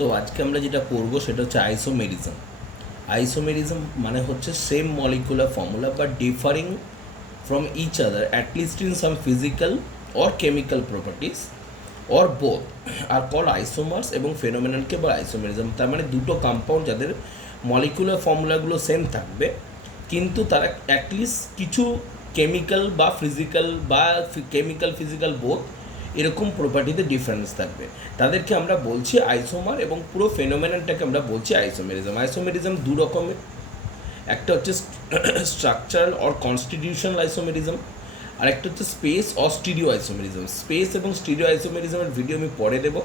তো আজকে আমরা যেটা পড়বো সেটা হচ্ছে আইসোমেরিজম। আইসোমেরিজম মানে হচ্ছে same molecular formula but differing from each other at least in some physical or chemical properties or both are called isomers এবং ফেনোমেননকে বলা আইসোমেরিজম। তার মানে দুটো কম্পাউন্ড যাদের মলিকুলার ফর্মুলাগুলো সেম থাকবে কিন্তু তারা অ্যাটলিস্ট কিছু কেমিক্যাল বা ফিজিক্যাল বা কেমিক্যাল ফিজিক্যাল বোথ এরকম প্রপার্টিতে ডিফারেন্স থাকবে, তাদেরকে আমরা বলছি আইসোমার, এবং পুরো ফেনোমেননটাকে আমরা বলছি আইসোমেরিজম। আইসোমেরিজম দু রকমের, একটা হচ্ছে স্ট্রাকচারাল অর কনস্টিটিউশনাল আইসোমেরিজম, আর একটা হচ্ছে space or stereo isomerism. Space এবং স্টিরিও আইসোমেরিজমের ভিডিও আমি পরে দেবো।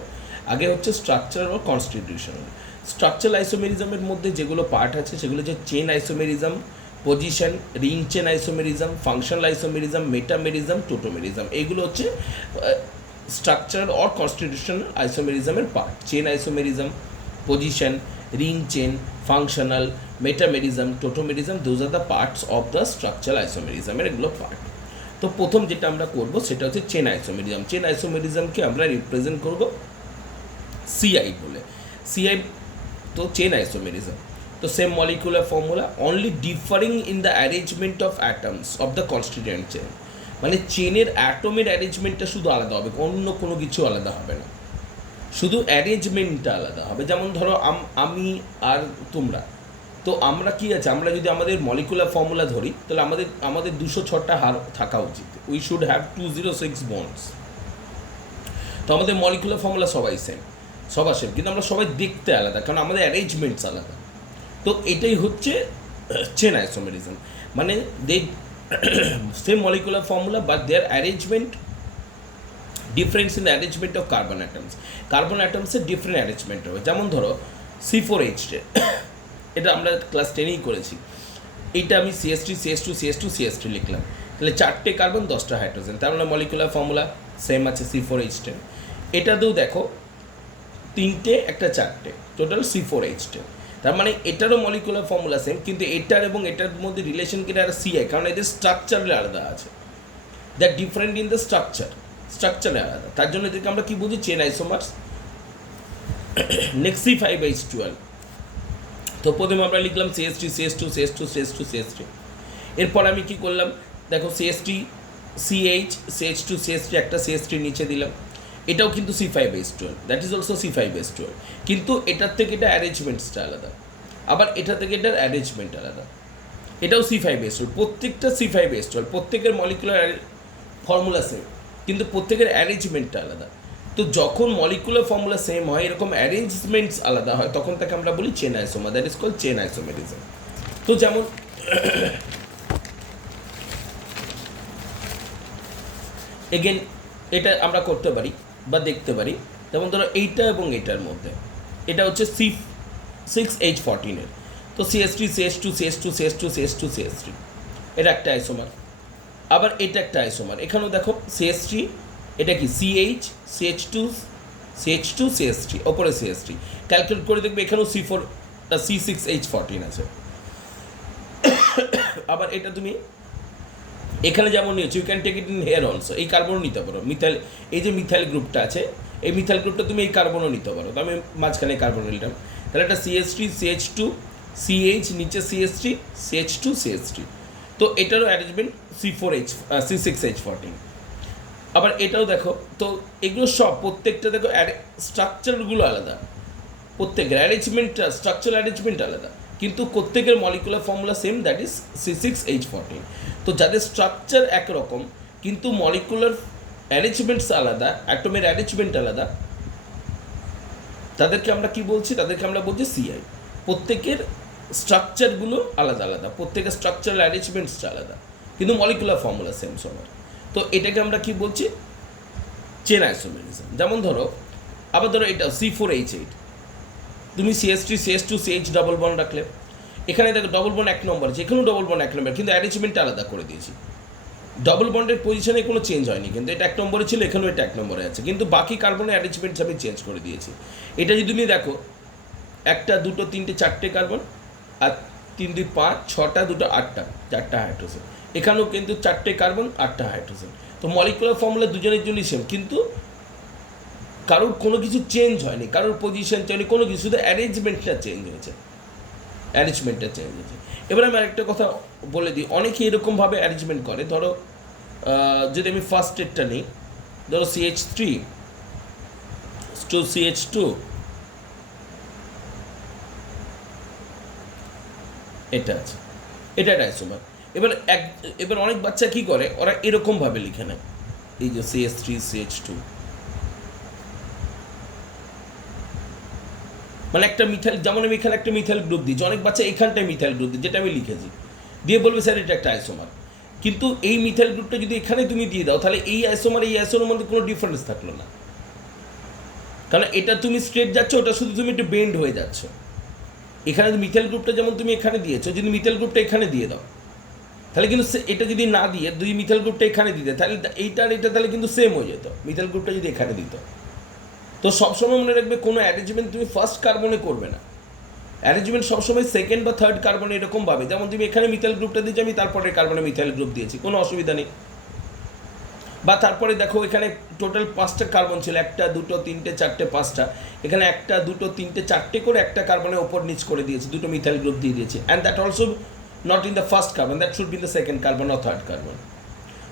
আগে হচ্ছে স্ট্রাকচারাল অর কনস্টিটিউশনাল। স্ট্রাকচারাল আইসোমেরিজমের মধ্যে যেগুলো পার্ট আছে সেগুলো হচ্ছে chain isomerism, position, ring chain isomerism, functional isomerism, metamerism, tautomerism. এইগুলো হচ্ছে স্ট্রাকচারাল অর কনস্টিটিউশনাল আইসোমেরিজমের part. Chain isomerism, position, ring chain, functional, metamerism, tautomerism, those are the parts of the structural isomerism এর এগুলো part. তো প্রথম যেটা আমরা করব সেটা হচ্ছে চেন আইসোমেরিজম। চেন আইসোমেরিজমকে আমরা রিপ্রেজেন্ট করব সিআই বলে। সিআই তো চেন আইসোমেরিজম, তো same molecular formula only differing in the arrangement of atoms of the constituent chain. মানে চেনের অ্যাটমের অ্যারেঞ্জমেন্টটা শুধু আলাদা হবে, অন্য কোনো কিছু আলাদা হবে না, শুধু অ্যারেঞ্জমেন্টটা আলাদা হবে। যেমন ধরো আমি আর তোমরা, তো আমরা কি আছে, আমরা যদি আমাদের মলিকুলার ফর্মুলা ধরি তাহলে আমাদের 206টা হার থাকা উচিত। We should have 206 bonds. তো আমাদের মলিকুলার ফর্মুলা সবাই সেম, সবার সেম, কিন্তু আমরা সবাই দেখতে আলাদা, কারণ আমাদের অ্যারেঞ্জমেন্টস আলাদা। তো এটাই হচ্ছে চেন আইসোমেরিজম, মানে they same molecular formula but their arrangement difference in arrangement of carbon atoms. Carbon অ্যাটমসের ডিফারেন্ট অ্যারেঞ্জমেন্ট হবে। যেমন ধরো C4H10, এটা আমরা ক্লাস 10এই করেছি। এইটা আমি CH3 লিখলাম, তাহলে 4টে কার্বন 10টা হাইড্রোজেন, তার মানে মলিকুলার ফর্মুলা সেম আছে C4H10। এটাতেও দেখো 3টে একটা 4টে, টোটাল C4H10। তার মানে এটারও মলিকুলার ফর্মুলা সেম, কিন্তু এটার এবং এটার মধ্যে রিলেশন কিনা আর CI, কারণ এদের স্ট্রাকচারে আলাদা আছে। দ্যাট ডিফারেন্ট ইন দ্য স্ট্রাকচারে আলাদা, তার জন্য এদেরকে আমরা কী বুঝি, চেন আইসোমার্স। নেক্সট C5H12, তো প্রথমে আমরা লিখলাম CH3 এরপর আমি কি করলাম, দেখো CH2 একটা CH3 নিচে দিলাম, এটাও কিন্তু C5H12, that is also C5H12, কিন্তু এটার থেকে এটা অ্যারেঞ্জমেন্টসটা আলাদা, আবার এটা থেকে এটার অ্যারেঞ্জমেন্ট আলাদা। এটাও C5H12, প্রত্যেকটা C5H12, প্রত্যেকের মলিকুলার ফর্মুলা সেম, কিন্তু প্রত্যেকের অ্যারেঞ্জমেন্টটা আলাদা। তো যখন মলিকুলার ফর্মুলা সেম হয়, এরকম অ্যারেঞ্জমেন্টস আলাদা হয়, তখন তাকে আমরা বলি chain isomer, that is called chain isomerism. তো যেমন এগেন এটা আমরা করতে পারি বা দেখতে পারি, যেমন ধরো এইটা এবং এইটার মধ্যে, এটা হচ্ছে C6H14 এর, তো CH3 এটা একটা আইসোমার। আবার এটা একটা আইসোমার, এখানেও দেখো CH3, এটা কি CH2 ওপরে CH3, ক্যালকুলেট করে দেখবে এখানেও C6H14 আছে। আবার এটা তুমি এখানে যেমন নিয়েছো, you can take it in here also, এই কার্বনও নিতে পারো। মিথাইল, এই যে মিথাইল গ্রুপটা আছে, এই মিথাইল গ্রুপটা তুমি এই কার্বনও নিতে পারো। তো আমি মাঝখানে কার্বন নিলাম, তাহলে একটা CH2 CH, নিচে CH3 তো এটারও অ্যারেঞ্জমেন্ট C6H14। আবার এটাও দেখো, তো এগুলো সব প্রত্যেকটা দেখো স্ট্রাকচারগুলো আলাদা, প্রত্যেকের অ্যারেঞ্জমেন্টটা, স্ট্রাকচারাল অ্যারেঞ্জমেন্ট আলাদা, কিন্তু প্রত্যেকের molecular formula same, that is C6H14। তো যাদের স্ট্রাকচার একরকম কিন্তু মলিকুলার অ্যারেঞ্জমেন্টস আলাদা, অ্যাটমের অ্যারেঞ্জমেন্ট আলাদা, তাদেরকে আমরা কি বলছি, তাদেরকে আমরা বলছি সিআই। প্রত্যেকের স্ট্রাকচারগুলো আলাদা আলাদা, প্রত্যেকের স্ট্রাকচারাল অ্যারেঞ্জমেন্টসটা আলাদা, কিন্তু মলিকুলার ফর্মুলা সেম সবার। তো এটাকে আমরা কি বলছি, চেন আইসোমেরিজম। যেমন ধরো, আবার ধরো এটা C4H8, তুমি CH2 ডবল বন্ড রাখলে, এখানে দেখো ডবল বন্ড 1 নম্বর আছে, এখানেও ডবল বন্ড 1 নম্বর, কিন্তু অ্যারেঞ্জমেন্টটা আলাদা করে দিয়েছি। ডবল বন্ডের পজিশনে কোনো চেঞ্জ হয়নি, কিন্তু এটা 1 নম্বরে ছিল, এখানেও এটা 1 নম্বরে আছে, কিন্তু বাকি কার্বনের অ্যারেঞ্জমেন্টস আমি চেঞ্জ করে দিয়েছি। এটা যদি তুমি দেখো, 1টা 2টো 3টে 4টে কার্বন, আর 3 2 5 6টা 2টো 8টা 4টা হাইড্রোজেন, এখানেও কিন্তু 4টে কার্বন 8টা হাইড্রোজেন। তো মলিকুলার ফর্মুলা দুজনের জন্যই সেম, কিন্তু কারোর কোনো কিছু চেঞ্জ হয়নি, কারোর পজিশন চেঞ্জ হয়নি, কোনো কিছু, শুধু অ্যারেঞ্জমেন্টটা চেঞ্জ হয়েছে, অ্যারেঞ্জমেন্টটা চেঞ্জ হয়েছে। এবার আমি আরেকটা কথা বলে দিই, অনেকে এরকমভাবে অ্যারেঞ্জমেন্ট করে, ধরো যদি আমি ফার্স্ট স্টেটটা নিই, ধরো CH3 টু CH2, এটা আছে, এটা একটা আইসোমার। এবার অনেক বাচ্চা কি করে, ওরা এরকমভাবে লিখে নেয়, এই যে CH3 CH2, মানে একটা মিথাইল, যেমন আমি এখানে একটা মিথাইল গ্রুপ দিচ্ছি, অনেক বাচ্চা এখানটায় মিথাইল গ্রুপ দিই, যেটা আমি লিখেছি, দিয়ে বলবে স্যার এটা একটা আইসোমার। কিন্তু এই মিথাইল গ্রুপটা যদি এখানে তুমি দিয়ে দাও, তাহলে এই আইসোমারের মধ্যে কোনো ডিফারেন্স থাকলো না, কারণ এটা তুমি স্ট্রেট যাচ্ছ, ওটা শুধু তুমি একটু বেন্ড হয়ে যাচ্ছ। এখানে মিথাইল গ্রুপটা যেমন তুমি এখানে দিয়েছো, যদি মিথাইল গ্রুপটা এখানে দিয়ে দাও, তাহলে কিন্তু এটা যদি না দিয়ে দুই মিথাইল গ্রুপটা এখানে দিতে, তাহলে এইটার এটা তাহলে কিন্তু সেম হয়ে যেত, মিথাইল গ্রুপটা যদি এখানে দিত। তো সবসময় মনে রাখবে, কোনো অ্যারেঞ্জমেন্ট তুমি ফার্স্ট কার্বনে করবে না, অ্যারেঞ্জমেন্ট সবসময় সেকেন্ড বা থার্ড কার্বনে এরকমভাবে, যেমন তুমি এখানে মিথাইল গ্রুপটা দিয়েছি, আমি তারপরে কার্বনে মিথাইল গ্রুপ দিয়েছি, কোনো অসুবিধা নেই। বা তারপরে দেখো এখানে টোটাল 5টা কার্বন ছিল, 1 2 3 4 5টা, এখানে 1 2 3 4টে করে একটা কার্বনের ওপর নিচ করে দিয়েছি, দুটো মিথাইল গ্রুপ দিয়ে দিয়েছি, and that also not in the first carbon, that should be the second carbon or third carbon.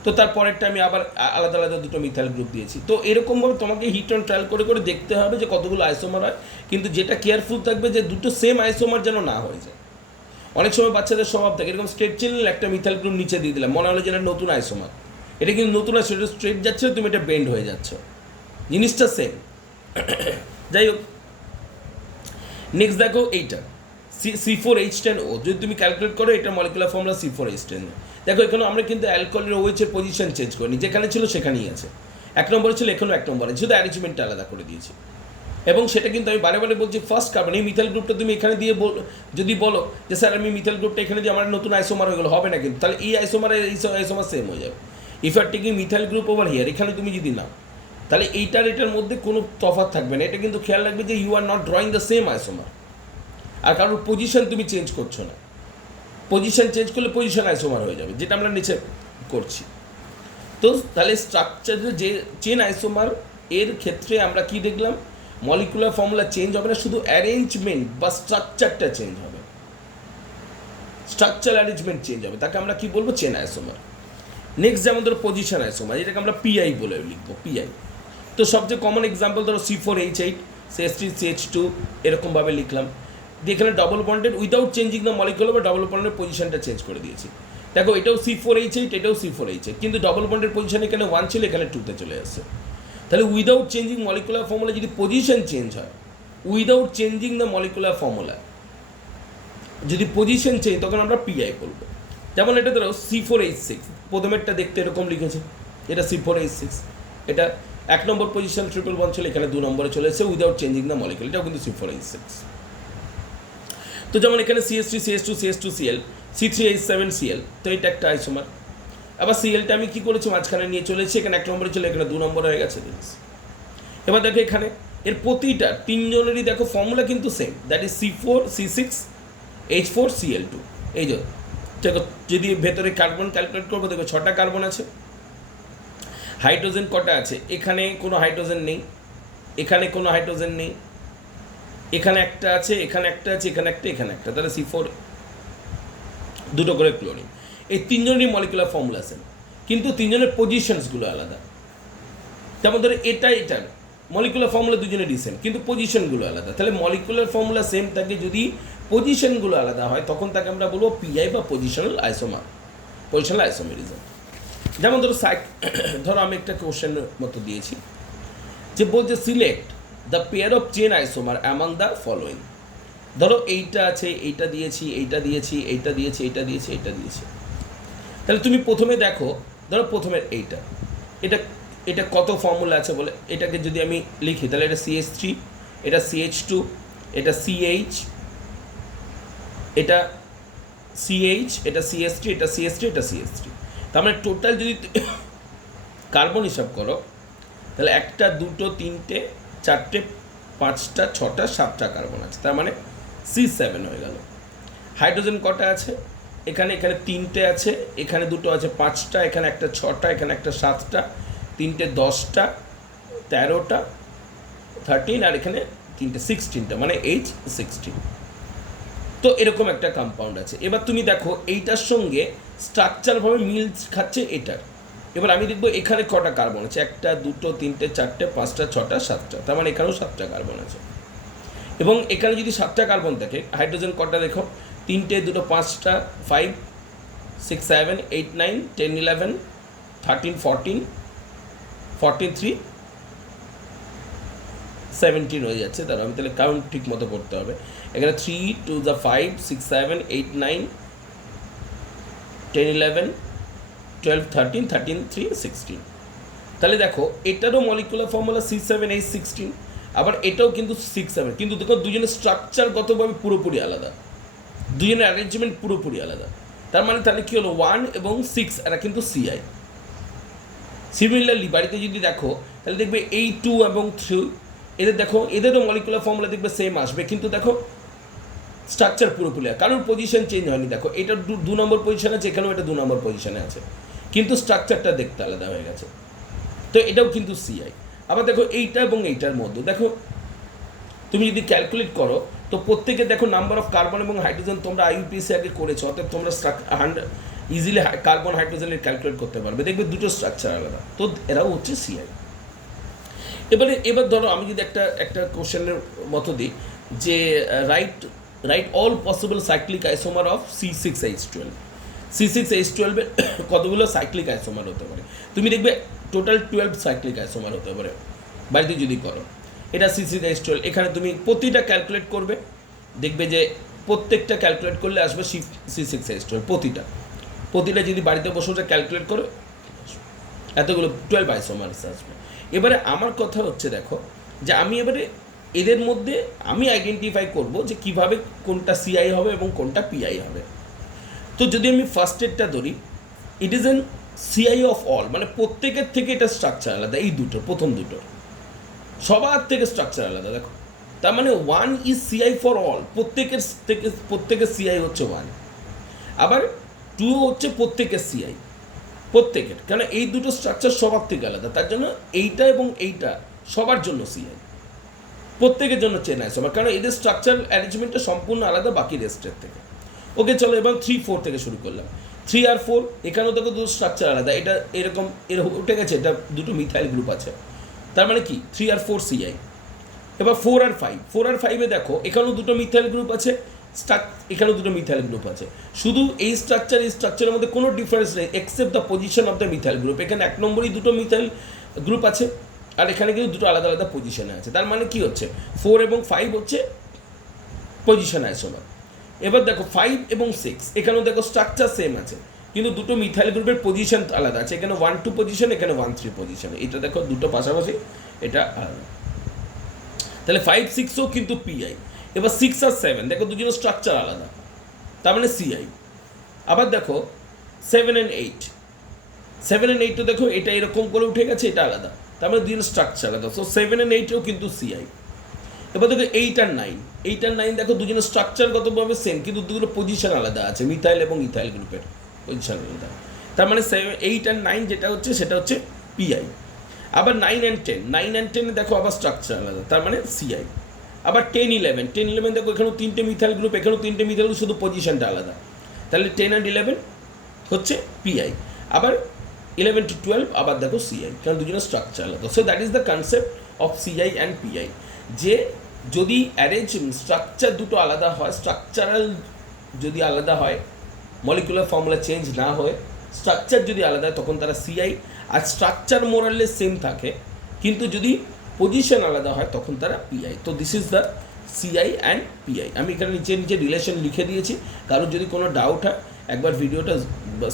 তো তারপরেরটা আমি আবার আলাদা আলাদা দুটো মিথাইল গ্রুপ দিয়েছি। তো এরকমভাবে তোমাকে হিট অ্যান্ড ট্রায়াল করে করে দেখতে হবে যে কতগুলো আইসোমার হয়, কিন্তু যেটা কেয়ারফুল থাকবে যে দুটো সেম আইসোমার যেন না হয়ে যায়। অনেক সময় বাচ্চাদের স্বভাব থাকে, এরকম স্ট্রেট ছিল, একটা মিথাইল গ্রুপ নিচে দিয়ে দিলাম, মনে হলো যে এটা নতুন আইসোমার, এটা কিন্তু নতুন আইসোমার, এটা স্ট্রেট যাচ্ছে, তুমি এটা বেন্ড হয়ে যাচ্ছ, জিনিসটা সেম। যাই হোক, নেক্সট দেখো এইটা C4H10O, যদি তুমি ক্যালকুলেট করো, এটা মলিকুলার ফর্মুলা C4H10। দেখো এখানে আমরা কিন্তু অ্যালকোহলের ওয়েচের পজিশন চেঞ্জ করিনি, যেখানে ছিল সেখানেই আছে, 1 নম্বরে ছিল এখনও 1 নম্বরে, শুধু অ্যারেঞ্জমেন্টটা আলাদা করে দিয়েছি। এবং সেটা কিন্তু আমি বারে বারে বলছি, ফার্স্ট কার্বন, এই মিথাইল গ্রুপটা তুমি এখানে দিয়ে যদি বলো যে স্যার আমি মিথাইল গ্রুপটা এখানে দিয়ে আমার নতুন আইসোমার হয়ে গেলো, হবে না কিন্তু, তাহলে এই আইসোমার সেম হয়ে যাবে। If are taking methyl group over here, এখানে তুমি যদি নাও, তাহলে এটার মধ্যে কোনো তফাৎ থাকবে না। এটা কিন্তু খেয়াল রাখবে যে you are not drawing the same isomer, আর কারোর পজিশন তুমি চেঞ্জ করছো না, পজিশন চেঞ্জ করলে পজিশন আইসোমার হয়ে যাবে, যেটা আমরা নিচে করছি। তো তাহলে স্ট্রাকচারের যে চেন আইসোমার, এর ক্ষেত্রে আমরা কি দেখলাম, মলিকুলার ফর্মুলা চেঞ্জ হবে না, শুধু অ্যারেঞ্জমেন্ট বা স্ট্রাকচারটা চেঞ্জ হবে, স্ট্রাকচার অ্যারেঞ্জমেন্ট চেঞ্জ হবে, তাকে আমরা কি বলবো, চেন আইসোমার। নেক্সট যেমন ধরো পজিশন আইসোমার, এটাকে আমরা PI বলে লিখবো, PI। তো সবচেয়ে কমন এক্সাম্পল ধরো C4H8 CH3CH2, এরকমভাবে লিখলাম, এখানে double bonded without changing the molecular বা ডবল বন্ডের পজিশনটা চেঞ্জ করে দিয়েছি। দেখো এটাও C4H8, এটাও C4H8, কিন্তু ডবল বন্ডের পজিশন এখানে 1 ছিল, এখানে 2তে চলে আসছে। তাহলে উইদাউট চেঞ্জিং মলিকুলার ফর্মুলা যদি পজিশন চেঞ্জ হয়, without changing the molecular formula যদি পজিশন চেঞ্জ, তখন আমরা PI বলবো। যেমন এটা ধরো C4H6, প্রথমেরটা দেখতে এরকম লিখেছে, এটা C4H6, এটা 1 নম্বর পজিশন ট্রিপল বন্ড ছিল, এখানে 2 নম্বরে চলে এসেছে উইদাউট চেঞ্জিং দ্য মলিকুল, এটাও কিন্তু C4H6। তো যেমন এখানে CH3 CH2 CH2Cl C3H7Cl, তো এটা একটা আইসোমার। আবার Clটা আমি কি করেছি, মাঝখানে নিয়ে চলেছি, এখানে 1 নম্বরে ছিল, এখানে 2 নম্বর হয়ে গেছে জিনিস। এবার দেখো এখানে এর প্রতিটা তিনজনেরই দেখো ফর্মুলা কিন্তু সেম, দ্যাট ইজ C4C6H4Cl2। এই যে দেখো, যদি ভেতরে কার্বন ক্যালকুলেট করবো, দেখো 6টা কার্বন আছে, হাইড্রোজেন কটা আছে, এখানে কোনো হাইড্রোজেন নেই, এখানে কোনো হাইড্রোজেন নেই, এখানে একটা আছে, এখানে একটা আছে, এখানে একটা, এখানে একটা, তাহলে C4, দুটো করে ক্লোরিন। এই তিনজনেরই মলিকুলার ফর্মুলা সেম, কিন্তু তিনজনের পজিশনসগুলো আলাদা। যেমন ধরো এটা মলিকুলার ফর্মুলা দুজনেরই সেম, কিন্তু পজিশনগুলো আলাদা। তাহলে মলিকুলার ফর্মুলা সেম থাকে, যদি পজিশনগুলো আলাদা হয়, তখন তাকে আমরা বলবো PI বা পজিশনাল আইসোমার, পজিশনাল আইসোমেরিজম। যেমন ধরো আমি একটা কোশ্চেনের মতো দিয়েছি, যে বলছে select the pair of chain isomer among the following. ধরো এইটা আছে, এইটা দিয়েছি, এইটা দিয়েছি, এইটা দিয়েছি, এইটা দিয়েছি, এইটা দিয়েছি। তাহলে তুমি প্রথমে দেখো, ধরো প্রথমের এইটা, এটা কত ফর্মুলা আছে বলে, এটাকে যদি আমি লিখি, তাহলে এটা CH3, এটা CH2, এটা CH, এটা CH, এটা CH3, এটা CH3, এটা CH3। তার মানে টোটাল যদি কার্বন হিসাব করো, তাহলে 1 2 3 4 5 6 7টা কার্বন আছে, তার মানে C7 হয়ে গেল। হাইড্রোজেন কটা আছে, এখানে 3টে আছে, এখানে 2টো আছে 5টা, এখানে একটা 6টা, এখানে একটা 7টা, 3টে 10টা, 13টা, 13 আর এখানে তিনটে 16টা মানে H16। তো এরকম একটা কম্পাউন্ড আছে। এবার তুমি দেখো এইটার সঙ্গে স্ট্রাকচারভাবে মিল খাচ্ছে এটার। এবার আমি দেখবো এখানে কটা কার্বন আছে, 1 2 3 4 5 6 7টা, তার মানে এখানেও 7টা কার্বন আছে। এবং এখানে যদি 7টা কার্বন থাকে, হাইড্রোজেন কটা দেখো, 3 2 5টা, 5 6 7 8 9 10 11 13 14 14 3 17 হয়ে যাচ্ছে। তার আমি তাহলে কাউন্ট ঠিক মতো করতে হবে। এখানে 3 2 5 6 7 8 9 10 11 12 13 13 3 16। তাহলে দেখো এটারও মলিকুলার ফর্মুলা C7H16, আবার এটাও কিন্তু 6 7, কিন্তু দেখো দুজনের স্ট্রাকচারগতভাবে পুরোপুরি আলাদা, দুজনের অ্যারেঞ্জমেন্ট পুরোপুরি আলাদা। তার মানে তাহলে কী হলো, 1 এবং 6 এরা কিন্তু CI। সিমিলারলি বাড়িতে যদি দেখো তাহলে দেখবে এই 2 এবং 3 এদের দেখো, এদেরও মলিকুলার ফর্মুলা দেখবে সেম আসবে, কিন্তু দেখো স্ট্রাকচার পুরোপুরি, কারোর পজিশন চেঞ্জ হয়নি। দেখো এটা 2 নম্বর পজিশনে আছে, এখানেও এটা 2 নম্বর পজিশনে আছে, কিন্তু স্ট্রাকচারটা দেখতে আলাদা হয়ে গেছে। তো এটাও কিন্তু CI। আবার দেখো এইটা এবং এইটার মধ্যে দেখো তুমি যদি ক্যালকুলেট করো তো প্রত্যেকে দেখো নাম্বার অফ কার্বন এবং হাইড্রোজেন তোমরা IUPAC আগে করেছো, অর্থাৎ তোমরা ইজিলি কার্বন হাইড্রোজেনের ক্যালকুলেট করতে পারবে, দেখবে দুটো স্ট্রাকচার আলাদা। তো এরাও হচ্ছে CI। এবার ধরো আমি যদি একটা কোশ্চেনের মতো দিই যে right all possible cyclic isomer of C6H12। C6H12 এর কতগুলো সাইক্লিক আইসোমার হতে পারে, তুমি দেখবে টোটাল 12 সাইক্লিক আইসোমার হতে পারে বাড়িতে যদি করো। এটা C6H12, এখানে তুমি প্রতিটা ক্যালকুলেট করবে, দেখবে যে প্রত্যেকটা ক্যালকুলেট করলে আসবে C6H12, প্রতিটা যদি বাড়িতে বসে ক্যালকুলেট করো এতগুলো 12 আইসোমার্স আসবে। এবারে আমার কথা হচ্ছে দেখো যে আমি এবারে এদের মধ্যে আমি আইডেন্টিফাই করব যে কিভাবে কোনটা CI হবে এবং কোনটা PI হবে। তো যদি আমি ফার্স্টেরটা ধরি, it is an CI of all, মানে প্রত্যেকের থেকে এটা স্ট্রাকচার আলাদা, এই দুটো প্রথম দুটো সবার থেকে স্ট্রাকচার আলাদা। দেখো তার মানে 1 ইজ CI ফর অল, প্রত্যেকের CI হচ্ছে 1, আবার 2 হচ্ছে প্রত্যেকের CI, প্রত্যেকের, কারণ এই দুটো স্ট্রাকচার সবার থেকে আলাদা, তার জন্য এইটা এবং এইটা সবার জন্য CI, প্রত্যেকের জন্য চেন আইসোমার, কারণ এদের স্ট্রাকচার অ্যারেঞ্জমেন্টটা সম্পূর্ণ আলাদা বাকি রেস্টের থেকে। ওকে চলো এবার 3 4 থেকে শুরু করলাম। 3 আর 4 এখানেও দেখো দুটো স্ট্রাকচার আলাদা, এটা এরকম উঠে গেছে, এটা দুটো মিথাইল গ্রুপ আছে, তার মানে কি 3 আর 4 CI। এবার 4 আর 5 দেখো এখানেও দুটো মিথাইল গ্রুপ আছে, এখানেও দুটো মিথাইল গ্রুপ আছে, শুধু এই স্ট্রাকচারের মধ্যে কোনো ডিফারেন্স নেই except the position of the methyl group. এখানে 1 নম্বরই দুটো মিথাইল গ্রুপ আছে, আর এখানে কিন্তু দুটো আলাদা আলাদা পজিশনে আছে। তার মানে কি হচ্ছে 4 এবং 5 হচ্ছে পজিশন আইসোমার। এবার দেখো 5 এবং 6 এখানেও দেখো স্ট্রাকচার সেম আছে, কিন্তু দুটো মিথাইল গ্রুপের পজিশন আলাদা আছে, এখানে 1 2 পজিশন, এখানে 1 3 পজিশনে। এটা দেখো দুটো পাশাপাশি, এটা আলাদা, তাহলে 5 6ও কিন্তু PI। এবার 6 আর 7 দেখো দুজনের স্ট্রাকচার আলাদা, তার মানে CI। আবার দেখো 7 and 8ও দেখো এটা এরকম করে উঠে গেছে, এটা আলাদা, তার মানে দুজনের স্ট্রাকচার আলাদা, সো 7 and 8ও কিন্তু CI। এবার দেখো 8 আর 9 দেখো দুজনের স্ট্রাকচারগতভাবে সেম, কিন্তু দুটো পজিশন আলাদা আছে, মিথাইল এবং ইথাইল গ্রুপের পজিশন আলাদা, তার মানে 8 আর 9 যেটা হচ্ছে সেটা হচ্ছে PI। আবার 9 and 10 দেখো আবার স্ট্রাকচার আলাদা, তার মানে CI। আবার 10 11 দেখো এখানেও 3টে মিথাইল গ্রুপ, এখানেও 3টে মিথাইল গ্রুপ, শুধু পজিশনটা আলাদা, তাহলে 10 and 11 হচ্ছে PI। আবার 11 to 12 আবার দেখো CI, কারণ দুজনের স্ট্রাকচার আলাদা। So that is the concept of CI and PI, যে যদি অ্যারেঞ্জমেন্ট স্ট্রাকচার দুটো আলাদা হয়, স্ট্রাকচারাল যদি আলাদা হয়, মলিকুলার ফর্মুলা চেঞ্জ না হয়, স্ট্রাকচার যদি আলাদা হয় তখন তারা CI, আর স্ট্রাকচার মোরালে সেম থাকে কিন্তু যদি পজিশন আলাদা হয় তখন তারা PI। তো this is the CI and PI। আমি এখানে নিচে রিলেশন লিখে দিয়েছি, কারোর যদি কোনো ডাউট হয় একবার ভিডিওটা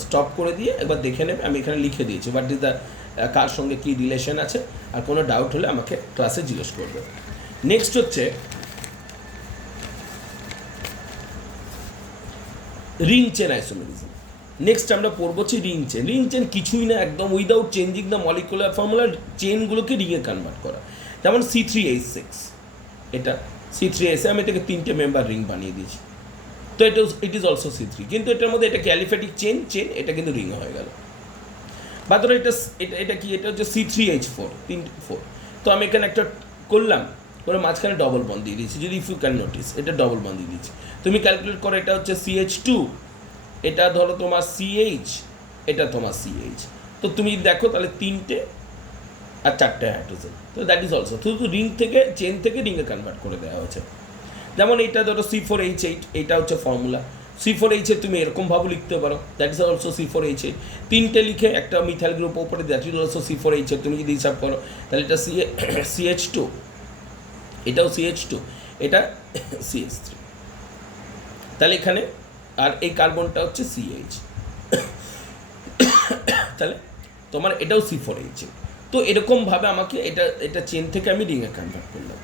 স্টপ করে দিয়ে একবার দেখে নেবে, আমি এখানে লিখে দিয়েছি হোয়াট ইজ দ্য কার সঙ্গে কী রিলেশন আছে, আর কোনো ডাউট হলে আমাকে ক্লাসে জিজ্ঞেস করবে। নেক্সট হচ্ছে রিং চেন আইসোমেরিজম। নেক্সট আমরা পড়বো হচ্ছে রিং চেন কিছুই না, একদম without changing the molecular formula চেনগুলোকে রিংয়ে কনভার্ট করা। যেমন C3H6, এটা C3H, আমি এটাকে 3টে মেম্বার রিং বানিয়ে দিয়েছি, তো ইট ইজ অলসো C3, কিন্তু এটার মধ্যে এটা ক্যালিফ্যাটিক চেন, এটা কিন্তু রিং হয়ে গেল। বা ধরো এটা কি, এটা হচ্ছে C3H4, 4, তো আমি এখানে একটা করলাম করে মাঝখানে ডবল বন্ড দিয়ে দিয়েছি, যদি ইফ ইউ ক্যান নোটিস এটা ডবল বন্ড দিয়ে দিয়েছি। তুমি ক্যালকুলেট করো, এটা হচ্ছে CH2, এটা ধরো তোমার CH, এটা তোমার CH। তো তুমি দেখো তাহলে 3টে আর 4টে হাইড্রোজেন। তো দ্যাট ইজ অলসো শুধু রিং থেকে, চেন থেকে রিংয়ে কনভার্ট করে দেওয়া হয়েছে। যেমন এটা ধরো C4H8, এটা হচ্ছে ফর্মুলা। C4H8 তুমি এরকমভাবে লিখতে পারো, দ্যাট ইজ অলসো C4H8। 3টে লিখে একটা মিথাইল গ্রুপ ওপরে, দ্যাট ইজ অলসো C4H8। তুমি যদি হিসাব করো তাহলে এটা CH2, এটাও CH2, এটা CH3। তাহলে এখানে আর এই কার্বনটা হচ্ছে CH, তাহলে তোমার এটাও C4H8। তো এরকমভাবে আমাকে এটা চেন থেকে আমি রিংয়ে কনভার্ট করলাম।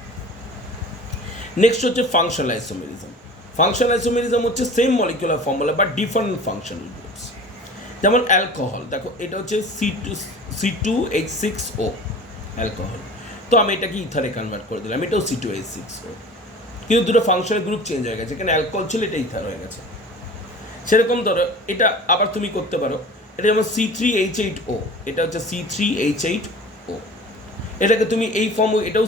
নেক্সট হচ্ছে ফাংশনাল আইসোমেরিজম। ফাংশনাল আইসোমেরিজম হচ্ছে same molecular formula but different functional groups. যেমন অ্যালকোহল, দেখো এটা হচ্ছে C2H6O অ্যালকোহল। তো আমি এটাকে ইথারে কনভার্ট করে দিলাম, এটাও C2H6O, কিন্তু দুটো ফাংশনাল গ্রুপ চেঞ্জ হয়ে গেছে। এখানে অ্যালকোহল ছিল, এটা ইথার হয়ে গেছে। সেরকম ধরো এটা আবার তুমি করতে পারো, এটা যেমন C3H8O, এটা হচ্ছে C3H8O, এটাকে তুমি এই ফর্ম, এটাও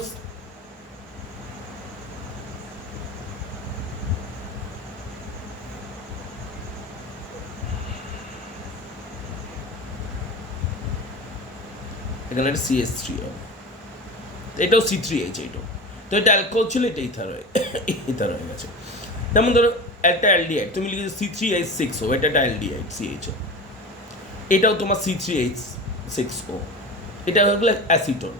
এখানে একটা CH3O, এটাও C3H8O। তো এটা অ্যালকোহল ছিল, এটা ইথার হয়ে গেছে। যেমন ধরো একটা অ্যালডিহাইড, তুমি লিখেছো C3H6O, এটা একটা অ্যালডিহাইড CHO, এটাও তোমার C3H6O, এটা হলো অ্যাসিটোন।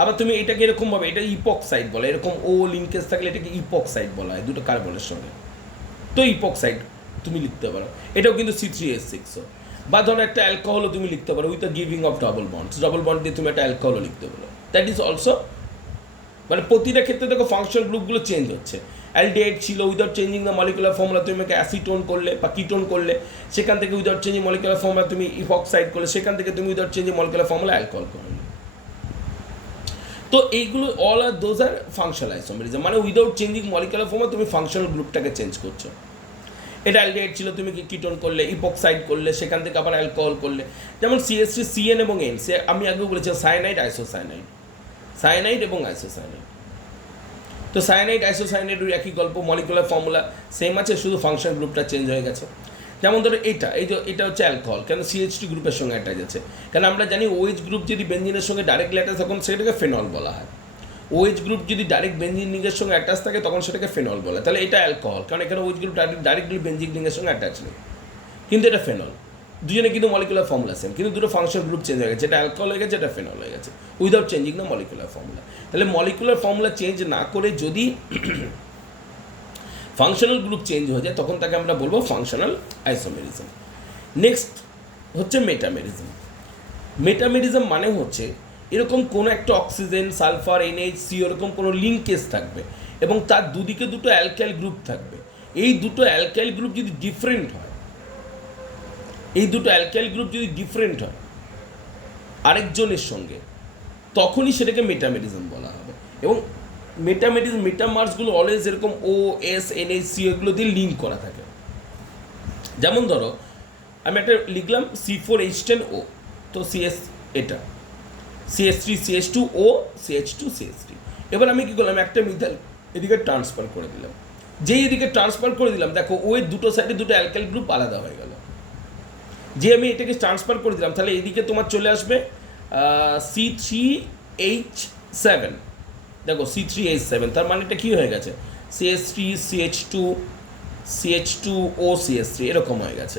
আবার তুমি এটাকে এরকমভাবে, এটা ইপক্সাইড বলে, এরকম ও লিঙ্কেজ থাকলে এটাকে ইপক্সাইড বলা হয় দুটো কার্বনের সঙ্গে। তো ইপক্সাইড তুমি লিখতে পারো, এটাও কিন্তু C3H6O। বা ধরো একটা অ্যালকোহলও তুমি লিখতে পারো with the giving of double bond দিয়ে তুমি একটা অ্যালকোহলও লিখতে পারো। দ্যাট ইজ অলসো, মানে প্রতিটা ক্ষেত্রে দেখো ফাংশনাল গ্রুপগুলো চেঞ্জ হচ্ছে। অ্যালডিহাইড ছিল, without changing the molecular formula তুমি অ্যাসিটোন করলে বা কিটোন করলে, সেখান থেকে উইদাউট চেঞ্জিং মলিকুলার ফর্মুলা তুমি ইপক্সাইড করলে, সেখান থেকে তুমি without changing molecular formula alcohol করলে। তো এইগুলো all are those are functional isomerism, মানে উইদাউট চেঞ্জিং মলিকুলার ফর্মুলা তুমি ফাংশনাল গ্রুপটাকে চেঞ্জ করছো। এটা অ্যালডিহাইড ছিল, তুমি কিটোন করলে, ইপক্সাইড করলে, সেখান থেকে আবার অ্যালকোহল করলে। যেমন CH3 CN এবং N, আমি আগেও বলেছি সায়ানাইড আইসোসায়ানাইড, সায়ানাইড এবং আইসোসায়ানাইড। তো সায়ানাইড আইসোসায়ানাইডের একই গল্প, মলিকুলার ফর্মুলা সেম আছে, শুধু ফাংশন গ্রুপটা চেঞ্জ হয়ে গেছে। যেমন ধরো এটা হচ্ছে অ্যালকোহল, কেন CH2 গ্রুপের সঙ্গে অ্যাটাচ আছে, কারণ আমরা জানি OH গ্রুপ যদি বেঞ্জিনের সঙ্গে ডাইরেক্টলি অ্যাটাচ তখন সেটাকে ফেনল বলা হয়। OH গ্রুপ যদি ডাইরেক্ট বেঞ্জিন রিংয়ের সঙ্গে অ্যাটাচ থাকে তখন সেটাকে ফেনল বলে। তাহলে এটা অ্যালকোহল, কারণ এখানে OH গ্রুপ ডাইরেক্টলি বেঞ্জিন রিংয়ের সঙ্গে অ্যাটাচ নেই, কিন্তু এটা ফেনল। দুজনে কিন্তু মলিকুলার ফর্মুলা সেম, কিন্তু দুটো ফাংশন গ্রুপ চেঞ্জ হয়ে গেছে, এটা অ্যালকোহল হয়ে গেছে, এটা ফেনল হয়ে গেছে, without changing the molecular formula. তাহলে মলিকুলার ফর্মুলা চেঞ্জ না করে যদি ফাংশনাল গ্রুপ চেঞ্জ হয়ে যায় তখন তাকে আমরা বলবো ফাংশনাল আইসোমেরিজম। নেক্সট হচ্ছে মেটামেরিজম। মেটামেরিজম মানে হচ্ছে এরকম কোনো একটা অক্সিজেন, সালফার, NH, CO এরকম কোনো লিঙ্কেজ থাকবে এবং তার দুদিকে দুটো অ্যালকাইল গ্রুপ থাকবে। এই দুটো অ্যালকাইল গ্রুপ যদি ডিফারেন্ট হয়, আরেকজনের সঙ্গে, তখনই সেটাকে মেটামেরিজম বলা হবে। এবং মেটামার্সগুলো অলওয়েজ এরকম OS, NH, CO এগুলো দিয়ে লিঙ্ক করা থাকে। যেমন ধরো আমি একটা লিখলাম C4H10O, তো CS এটা CH3 CH2O CH2 CH3। এবার আমি কী করলাম, একটা মিথাইল এদিকে ট্রান্সফার করে দিলাম। যেই এদিকে ট্রান্সফার করে দিলাম, দেখো ওই দুটো সাইডে দুটো অ্যালকাইল গ্রুপ আলাদা হয়ে গেল। যে আমি এটাকে ট্রান্সফার করে দিলাম, তাহলে এদিকে তোমার চলে আসবে C3H7। দেখো C3H7, তার মানে এটা কী হয়ে গেছে, CH3 CH2O CH3 এরকম হয়ে গেছে।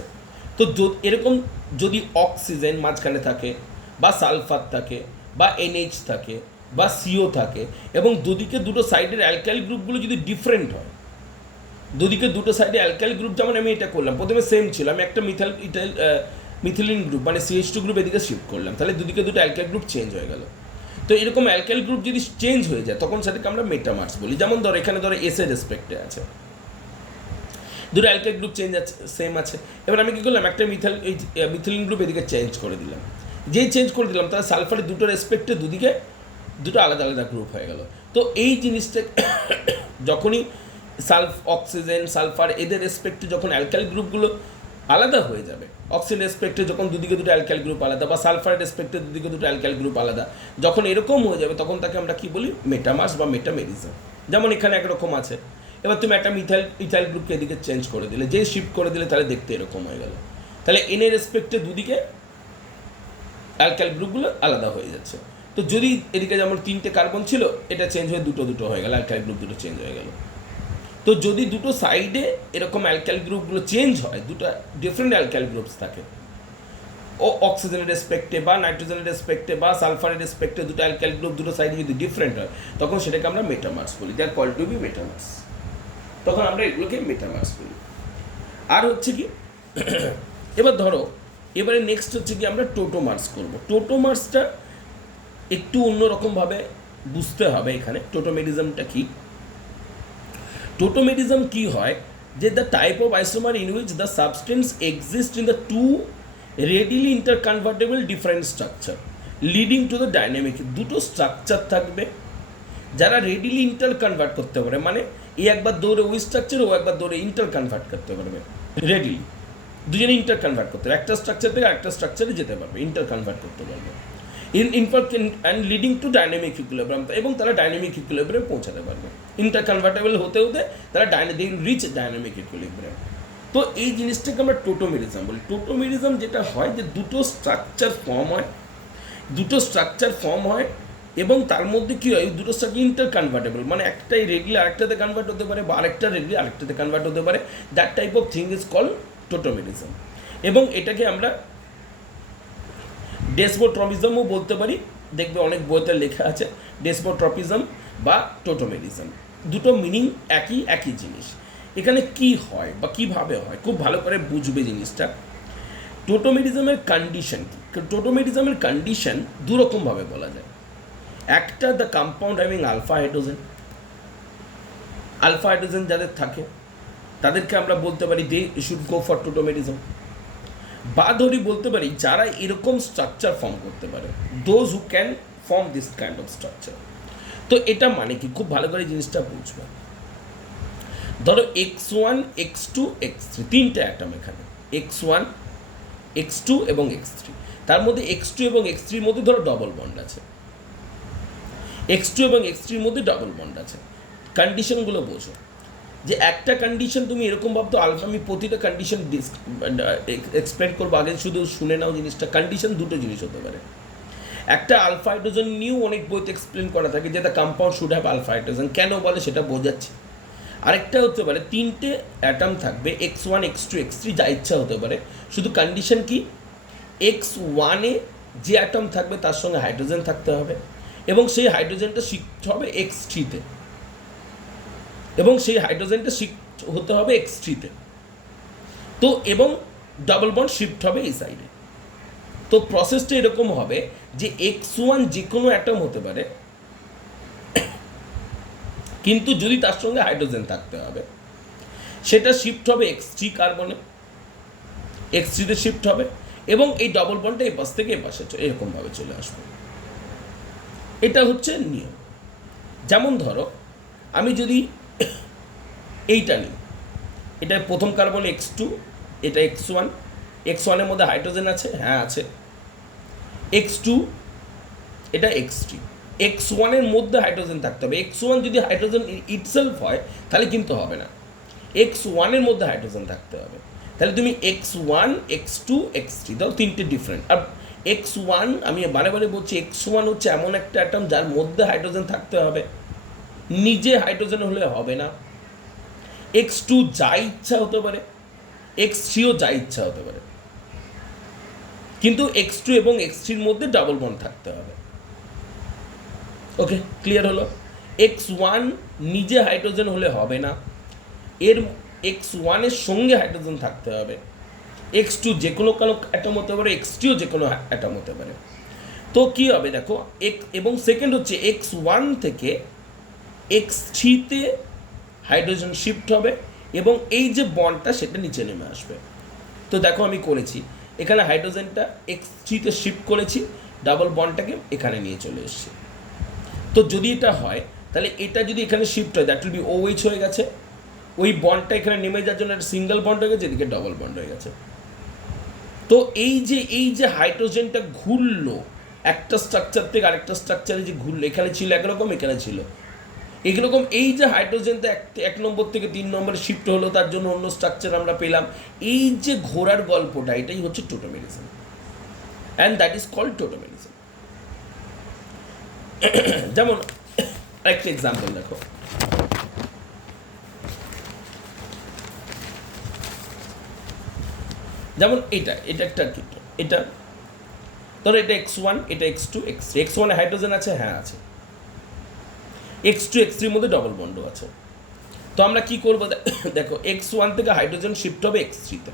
তো এরকম যদি অক্সিজেন মাঝখানে থাকে বা সালফার থাকে বা NH থাকে বা CO থাকে এবং দুদিকে দুটো সাইডের অ্যালকাইল গ্রুপগুলো যদি ডিফারেন্ট হয়, দুদিকে দুটো সাইডে অ্যালকাইল গ্রুপ, যেমন আমি এটা করলাম, প্রথমে সেম ছিল, আমি একটা মিথিলিন গ্রুপ মানে CH2 গ্রুপ এদিকে শিফট করলাম, তাহলে দুদিকে দুটো অ্যালকাইল গ্রুপ চেঞ্জ হয়ে গেল। তো এরকম অ্যালকাইল গ্রুপ যদি চেঞ্জ হয়ে যায় তখন সেটাকে আমরা মেটামার্স বলি। যেমন ধরো এখানে ধরো S এর রেসপেক্টে আছে, দুটো অ্যালকাইল গ্রুপ চেঞ্জ আছে, সেম আছে। এবার আমি কী করলাম, একটা মিথিলিন গ্রুপ এদিকে চেঞ্জ করে দিলাম। যেই চেঞ্জ করে দিলাম তাহলে সালফারের দুটো রেসপেক্টে দুদিকে দুটো আলাদা আলাদা গ্রুপ হয়ে গেল। তো এই জিনিসটা যখনই অক্সিজেন, সালফার এদের রেসপেক্টে যখন অ্যালকাইল গ্রুপগুলো আলাদা হয়ে যাবে। অক্সিজেন রেসপেক্টে যখন দুদিকে দুটো অ্যালকাইল গ্রুপ আলাদা, বা সালফার রেসপেক্টে দুদিকে দুটো অ্যালকাইল গ্রুপ আলাদা, যখন এরকম হয়ে যাবে তখন তাকে আমরা কি বলি, মেটামার্স বা মেটামেরিজম। যেমন এখানে একরকম আছে, এবার তুমি একটা ইথাইল গ্রুপকে এদিকে চেঞ্জ করে দিলে, যে শিফট করে দিলে তাহলে দেখতে এরকম হয়ে গেল, তাহলে এন এর রেসপেক্টে দুদিকে অ্যালকাইল গ্রুপগুলো আলাদা হয়ে যাচ্ছে। তো যদি এদিকে যেমন 3টে কার্বন ছিল, এটা চেঞ্জ হয়ে দুটো হয়ে গেল, অ্যালকাইল গ্রুপ দুটো চেঞ্জ হয়ে গেল। তো যদি দুটো সাইডে এরকম অ্যালকাইল গ্রুপগুলো চেঞ্জ হয়, দুটো ডিফারেন্ট অ্যালকাইল গ্রুপস থাকে, ও অক্সিজেনের রেসপেক্টে বা নাইট্রোজেনের রেসপেক্টে বা সালফারের রেসপেক্টে দুটো অ্যালকাইল গ্রুপ দুটো সাইডে যদি ডিফারেন্ট হয়, তখন সেটাকে আমরা মেটামার্স বলি, দে আর কল্ড টু বি মেটামার্স। তখন আমরা এগুলোকে মেটামার্স বলি। আর হচ্ছে কি, এবার ধরো এবারে নেক্সট হচ্ছে কি, আমরা টোটোমার্স করব। টোটোমার্সটা একটু অন্যরকমভাবে বুঝতে হবে এখানে। টোটোমেরিজমটা কি? টোটোমেরিজম কি হয়, যে the type of isomer in which the substance exist in the two readily interconvertible different structure leading to the dynamic. দুটো স্ট্রাকচার থাকবে যারা রেডিলি ইন্টার কনভার্ট করতে পারে, মানে এই একবার দৌড়ে ওই স্ট্রাকচার, ও একবার দৌড়ে ইন্টার কনভার্ট করতে পারবে। রেডিলি দুজনে ইন্টার কনভার্ট করতে পারবে, একটা স্ট্রাকচার থেকে একটা স্ট্রাকচারে যেতে পারবে, ইন্টার কনভার্ট করতে পারবে and leading to dynamic equilibrium, এবং তারা ডাইনামিক ইকুইলিব্রিয়ামে পৌঁছাতে পারবে। ইন্টার কনভার্টেবল হতে হতে তারা রিচ ডাইনামিক ইকুইলিব্রিয়াম। তো এই জিনিসটাকে আমরা টোটোমেরিজম বলি। টোটোমেরিজম যেটা হয়, যে দুটো স্ট্রাকচার ফর্ম হয় এবং তার মধ্যে কী হয়, দুটো স্ট্রাকচার ইন্টার কনভার্টেবল, মানে একটাই রেডলি আরেকটাতে কনভার্ট হতে পারে, বা আরেকটা রেডলি আরেকটাতে কনভার্ট হতে পারে। That type of thing is called tautomerism. এবং এটাকে আমরা ডেসমোট্রপিজমও বলতে পারি। দেখবে অনেক বইতে লেখা আছে ডেসমোট্রপিজম বা টোটোমেরিজম, দুটো মিনিং একই জিনিস। এখানে কি হয় বা কিভাবে হয়, খুব ভালো করে বুঝবে জিনিসটা। টোটোমেরিজমের কন্ডিশন কি? টোটোমেরিজমের কন্ডিশন দুরকমভাবে বলা যায়। একটা, the compound having alpha hydrogen যাদের থাকে তাদেরকে আমরা বলতে পারি দে শুড গো ফর টোটোমেরিজম। বা ধরি বলতে পারি যারা এরকম স্ট্রাকচার ফর্ম করতে পারে, those who can form this kind of structure. তো এটা মানে কি, খুব ভালো করে জিনিসটা বুঝবে। ধরো X1, X2, X3 তিনটে অ্যাটম এখানে, X1, X2 এবং X3। তার মধ্যে X2 এবং X3-র মধ্যে ধরো ডবল বন্ড আছে, X2 এবং X3-র মধ্যে ডবল বন্ড আছে। কন্ডিশনগুলো বোঝো, যে একটা কন্ডিশন তুমি এরকম ভাবতো আলফা, আমি প্রতিটা কন্ডিশন এক্সপ্লেন করবো, আগে শুধু শুনে নাও জিনিসটা। কন্ডিশন দুটো জিনিস হতে পারে। একটা আলফা হাইড্রোজেন নিয়েও অনেক বইতে এক্সপ্লেন করা থাকে, যে the compound should have alpha hydrogen, কেন বলে সেটা বোঝাচ্ছি। আরেকটা হতে পারে তিনটে অ্যাটম থাকবে, X1, X2, X3, যা ইচ্ছা হতে পারে, শুধু কন্ডিশন কি, X1-এ যে অ্যাটম থাকবে তার সঙ্গে হাইড্রোজেন থাকতে হবে, এবং সেই হাইড্রোজেনটা শিফট হবে X3-তে, এবং সেই হাইড্রোজেনটা শিফট হতে হবে X3-তে। তো এবং ডাবল বন্ড শিফট হবে এই সাইডে। তো প্রসেসটা এরকম হবে যে X1 যে কোনো অ্যাটম হতে পারে, কিন্তু যদি তার সঙ্গে হাইড্রোজেন থাকতে হবে, সেটা শিফট হবে X3 কার্বনে, X3-তে শিফট হবে, এবং এই ডবল বন্ডটা এই পাশ থেকে এই পাশে এরকমভাবে চলে আসবে। এটা হচ্ছে নিয়ম। যেমন ধরো আমি যদি এইটা নিই, এটা প্রথম কার্বন X2, এটা X1, X1-এর মধ্যে হাইড্রোজেন আছে, হ্যাঁ আছে। X2, এটা X3, X1-এর মধ্যে হাইড্রোজেন থাকতে হবে। X1 যদি হাইড্রোজেন ইটসেলফ হয় তাহলে কিন্তু হবে না, X1-এর মধ্যে হাইড্রোজেন থাকতে হবে। তাহলে তুমি X1, X2, X3 দাও, তিনটে ডিফারেন্ট। আর X1, আমি বারে বারে বলছি, X1 হচ্ছে এমন একটা অ্যাটম যার মধ্যে হাইড্রোজেন থাকতে হবে, নিজে হাইড্রোজেন হলে হবে না। X2 যা ইচ্ছা হতে পারে, X3-ও যা ইচ্ছা হতে পারে, কিন্তু X2 এবং X3-র মধ্যে ডাবল বন্ড থাকতে হবে। ওকে, ক্লিয়ার হলো? X1 নিজে হাইড্রোজেন হলে হবে না, এর X1-এর সঙ্গে হাইড্রোজেন থাকতে হবে। X2 যে কোনো অ্যাটম হতে পারে, X3-ও যে কোনো অ্যাটম হতে পারে। তো কী হবে দেখো, এবং সেকেন্ড হচ্ছে X1 থেকে X3-তে হাইড্রোজেন শিফট হবে, এবং এই যে বন্ডটা সেটা নিচে নেমে আসবে। তো দেখো আমি করেছি, এখানে হাইড্রোজেনটা X3-তে শিফট করেছি, ডাবল বন্ডটাকে এখানে নিয়ে চলে এসেছি। তো যদি এটা হয়, তাহলে এটা যদি এখানে শিফট হয়, দ্যাট উইল বি OH হয়ে গেছে। ওই বন্ডটা এখানে নেমে যাওয়ার জন্য একটা সিঙ্গেল বন্ড হয়ে গেছে, এদিকে ডবল বন্ড হয়ে গেছে। তো এই যে হাইড্রোজেনটা ঘুরলো একটা স্ট্রাকচার থেকে আরেকটা স্ট্রাকচারে যে ঘুরলো, এখানে ছিল একরকম, এখানে ছিল এইরকম, এই যে হাইড্রোজেনটা এক নম্বর থেকে 3 নম্বরে শিফট হলো, তার জন্য অন্য স্ট্রাকচার আমরা পেলাম, এই যে ঘোরার গল্পটা, এটাই হচ্ছে টোটোমেরিজম, অ্যান্ড দ্যাট ইজ কল্ড টোটোমেরিজম। যেমন একটা এক্সাম্পল দেখো, যেমন এটা একটা কিটো, এটা ধরো এটা x1, এটা x2, x3, x1 এ হাইড্রোজেন আছে, হ্যাঁ আছে, x2 x3 এর মধ্যে ডবল বন্ডও আছে। তো আমরা কি করবো, দেখো x1 থেকে হাইড্রোজেন শিফট হবে x3 তে,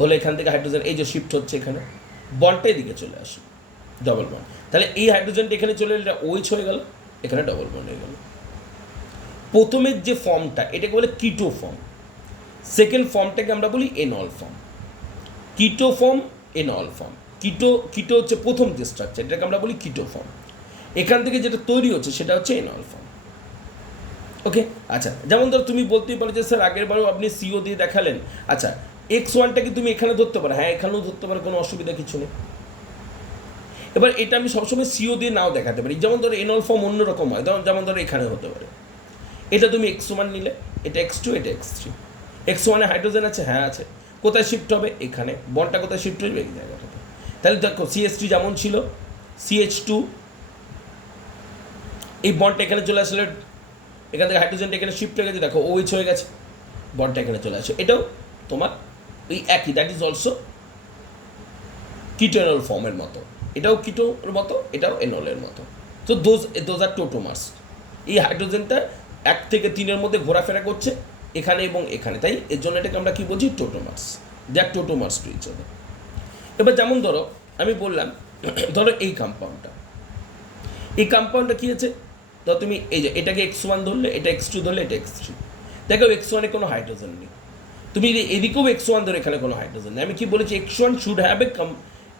হলে এখান থেকে হাইড্রোজেন এই যে শিফট হচ্ছে, এখানে বন্ডটা এদিকে চলে আসে, ডবল বন্ড, তাহলে এই হাইড্রোজেনটা এখানে চলে এলে এটা OH হয়ে গেল, এখানে ডবল বন্ড হয়ে গেল। প্রথমের যে ফর্মটা এটাকে বলে কিটো ফর্ম, সেকেন্ড ফর্মটাকে আমরা বলি এনল ফর্ম। কিটো ফর্ম, এনল ফর্ম। কিটো হচ্ছে প্রথম যে স্ট্রাকচার, এটাকে আমরা বলি কিটো ফর্ম। এখান থেকে যেটা তৈরি হচ্ছে সেটা হচ্ছে এনল ফর্ম। ওকে, আচ্ছা, যেমন ধরো তুমি বলতেই পারো যে স্যার আগের বারও আপনি CO দিয়ে দেখালেন, আচ্ছা x1টাকে তুমি এখানে ধরতে পারো, হ্যাঁ এখানেও ধরতে পারো, কোনো অসুবিধা কিছু নেই। এবার এটা আমি সবসময় CO দিয়ে নাও দেখাতে পারি, যেমন ধরো এনল ফর্ম অন্যরকম হয়, যেমন ধরো এখানে হতে পারে, এটা তুমি x1 নিলে, এটা x2, এটা x3, x1 এ হাইড্রোজেন আছে, হ্যাঁ আছে, কোথায় শিফট হবে, এখানে, বন্ডটা কোথায় শিফট হবে, এই জায়গাটাতে। তাহলে দেখো CH3 যেমন ছিল, CH2, এই বন্ডটা এখানে চলে আসলে, এখান থেকে হাইড্রোজেনটা এখানে শিফট হয়ে গেছে, দেখো OH হয়ে গেছে, বন্ডটা এখানে চলে আসে, এটাও তোমার এই একই, দ্যাট ইজ অলসো কিটো এনল ফর্মের মতো, এটাও কিটোর মতো, এটাও এনলের মতো। তো দোজ আর টোটোমার্স। এই হাইড্রোজেনটা 1 থেকে 3-এর মধ্যে ঘোরাফেরা করছে এখানে এবং এখানে, তাই এর জন্য এটাকে আমরা কি বলছি, টোটোমার্স, দ্যাট টোটোমার্স টু ইচ আদার। এবার যেমন ধরো আমি বললাম, ধরো এই কম্পাউন্ডটা কী আছে, ধরো তুমি এই যে এটাকে x1 ধরলে, এটা x2 ধরলে, এটা x3, দেখো x1-এ কোনো হাইড্রোজেন নেই, তুমি এদিকেও x1 ধরে, এখানে কোনো হাইড্রোজেন নেই। আমি কি বলেছি, x1 should have a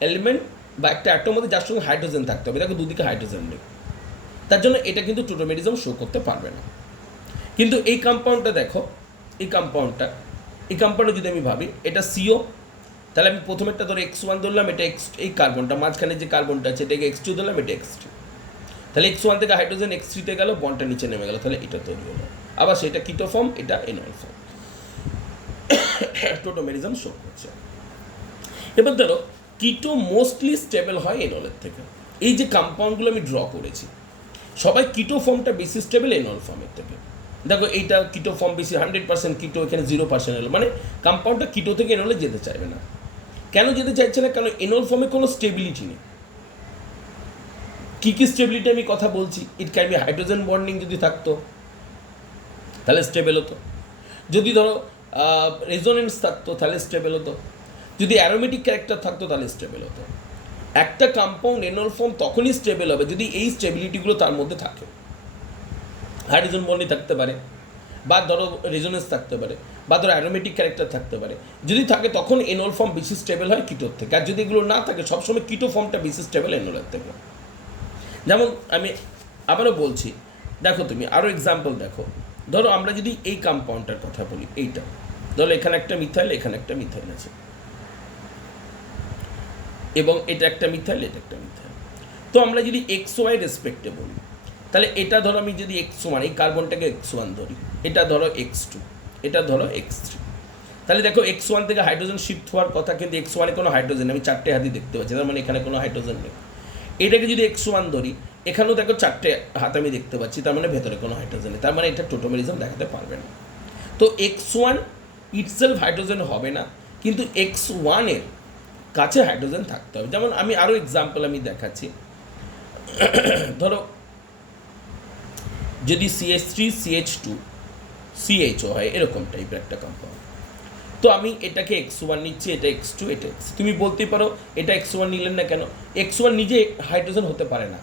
element বা একটা অ্যাটমের মধ্যে যার সঙ্গে হাইড্রোজেন থাকতে হবে, দেখো দুদিকে হাইড্রোজেন নেই, তার জন্য এটা কিন্তু টোটোমেরিজম শো করতে পারবে না। কিন্তু এই কম্পাউন্ডটা দেখো, এই কম্পাউন্ডে যদি আমি ভাবি এটা CO, তাহলে আমি প্রথমেরটা ধরো x1 ধরলাম, এটা এই কার্বনটা মাঝখানে যে কার্বনটা আছে এটাকে x2 ধরলাম, এটা x3, তাহলে x1 থেকে হাইড্রোজেন x3-তে গেল, বন্ডটা নিচে নেমে গেল, তাহলে এটা তৈরি হলো, আবার সেটা কিটো ফর্ম, এটা এনল ফর্ম, টোটোমেরিজম শো করছে। এবার ধরো কিটো মোস্টলি স্টেবল হয় এনলের থেকে, এই যে কম্পাউন্ডগুলো আমি ড্র করেছি সবাই কিটো ফর্মটা বেশি স্টেবল এনল ফর্মের থেকে। দেখো এইটা কিটো ফর্ম বেশি, 100% কিটো, এখানে 0% এনল, মানে কম্পাউন্ডটা কিটো থেকে এনলে যেতে চাইবে না। কেন যেতে চাইছে না, কারণ এনল ফর্মে কোনো স্টেবিলিটি নেই। কী স্টেবিলিটি আমি কথা বলছি, it can be hydrogen bonding যদি থাকতো তাহলে স্টেবল হতো, যদি ধরো রেজোনেন্স থাকতো তাহলে স্টেবল হতো, যদি অ্যারোমেটিক ক্যারেক্টার থাকতো তাহলে স্টেবল হতো। একটা কম্পাউন্ড এনল ফর্ম তখনই স্টেবল হবে যদি এই স্টেবিলিটিগুলো তার মধ্যে থাকে, হাইড্রোজেন বন্ডিং থাকতে পারে, বা ধরো রেজোনেন্স থাকতে পারে, বা ধরো অ্যারোমেটিক ক্যারেক্টার থাকতে পারে। যদি থাকে তখন এনল ফর্ম বেশি স্টেবল হয় কিটোর থেকে, আর যদি এগুলো না থাকে সবসময় কিটো ফর্মটা বেশি স্টেবল এনলের থেকে। যেমন আমি আবারও বলছি, দেখো তুমি আরও এক্সাম্পল দেখো, ধরো আমরা যদি এই কম্পাউন্ডটার কথা বলি, এইটা ধরো এখানে একটা মিথাইল, এখানে একটা মিথাইল আছে, এবং এটা একটা মিথাইল, এটা একটা মিথাইল। তো আমরা যদি XY রেসপেক্টে বলি, তাহলে এটা ধরো আমি যদি x1, এই কার্বনটাকে x1 ধরি, এটা ধরো x2, এটা ধরো x3, তাহলে দেখো x1 থেকে হাইড্রোজেন শিফট হওয়ার কথা, কিন্তু x1-এ কোনো হাইড্রোজেন, আমি 4টে হাতই দেখতে পাচ্ছি, তার মানে এখানে কোনো হাইড্রোজেন নেই। এটাকে যদি x1 ধরি, এখানেও দেখো 4টে হাত আমি দেখতে পাচ্ছি, তার মানে ভেতরে কোনো হাইড্রোজেন নেই, তার মানে এটা টোটোমেরিজম দেখাতে পারবে না। তো x1 ইটসেলফ হাইড্রোজেন হবে না, কিন্তু x1-এর কাছে হাইড্রোজেন থাকতে হবে। যেমন আমি আরও এক্সাম্পল আমি দেখাচ্ছি, ধরো যদি CH3 CH2 CHO হয়, এরকম টাইপের একটা কম্পাউন্ড, তো আমি এটাকে x1 নিচ্ছি, এটা x2, এটা x। তুমি বলতেই পারো এটা x1 নিলেন না কেন, x1 নিজে হাইড্রোজেন হতে পারে না,